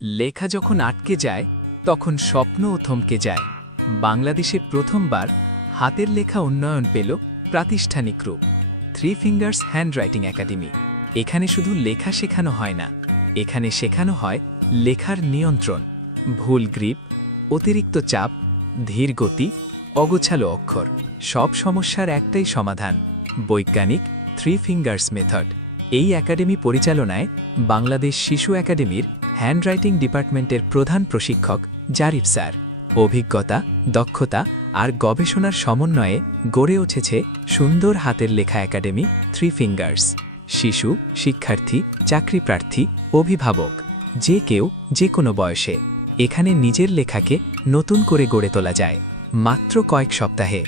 লেখা যখন আটকে যায় তখন স্বপ্নও থমকে যায়। বাংলাদেশে প্রথমবার হাতের লেখা উন্নয়ন পেল প্রাতিষ্ঠানিক রূপ। Three fingers handwriting academy. এখানে শুধু লেখা শেখানো হয় না, এখানে শেখানো হয় লেখার নিয়ন্ত্রণ, ভুল গ্রিপ, অতিরিক্ত চাপ, ধীর গতি, অগোছালো অক্ষর। সব সমস্যার একটাই সমাধান, বৈজ্ঞানিক থ্রি ফিঙ্গার্স মেথড। এই একাডেমি পরিচালনায় বাংলাদেশ শিশু একাডেমির হ্যান্ডরাইটিং ডিপার্টমেন্টের প্রধান প্রশিক্ষক জারিফ স্যার। অভিজ্ঞতা, দক্ষতা আর গবেষণার সমন্বয়ে গড়ে উঠেছে সুন্দর হাতের লেখা একাডেমি থ্রি ফিঙ্গার্স। শিশু, শিক্ষার্থী, চাকরিপ্রার্থী, অভিভাবক, যে কেউ যে কোনো বয়সে এখানে নিজের লেখাকে নতুন করে গড়ে তোলা যায়। মাত্র কয়েক সপ্তাহে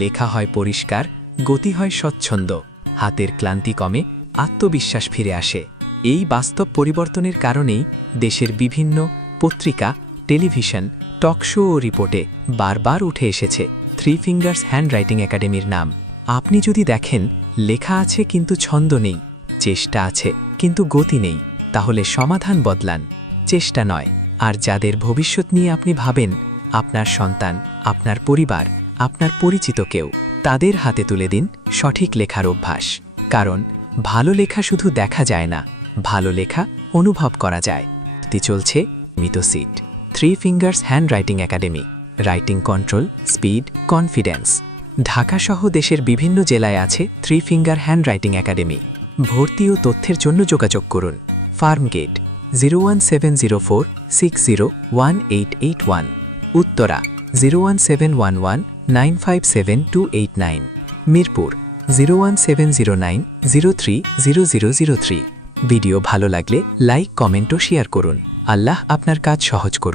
লেখা হয় পরিষ্কার, গতি হয় স্বচ্ছন্দ, হাতের ক্লান্তি কমে, আত্মবিশ্বাস ফিরে আসে। এই বাস্তব পরিবর্তনের কারণেই দেশের বিভিন্ন পত্রিকা, টেলিভিশন, টক শো ও রিপোর্টে বারবার উঠে এসেছে থ্রি ফিঙ্গার্স হ্যান্ডরাইটিং একাডেমির নাম। আপনি যদি দেখেন লেখা আছে কিন্তু ছন্দ নেই, চেষ্টা আছে কিন্তু গতি নেই, তাহলে সমাধান বদলান, চেষ্টা নয়। আর যাদের ভবিষ্যৎ নিয়ে আপনি ভাবেন, আপনার সন্তান, আপনার পরিবার, আপনার পরিচিত কেউ, তাদের হাতে তুলে দিন সঠিক লেখার অভ্যাস। কারণ ভালো লেখা শুধু দেখা যায় না, ভালো লেখা অনুভব করা যায়। চলছে মিতো সিট three fingers handwriting academy. Writing control, speed, confidence. ঢাকাসহ দেশের বিভিন্ন জেলায় আছে থ্রি ফিঙ্গার হ্যান্ডরাইটিং একাডেমি। ভর্তি ও তথ্যের জন্য যোগাযোগ করুন ফার্মগেট 01704601881, উত্তরা 01711957289, মিরপুর 01709030003। ভিডিও ভালো লাগলে লাইক, কমেন্ট ও শেয়ার করুন। আল্লাহ আপনার কাজ সহজ করুন।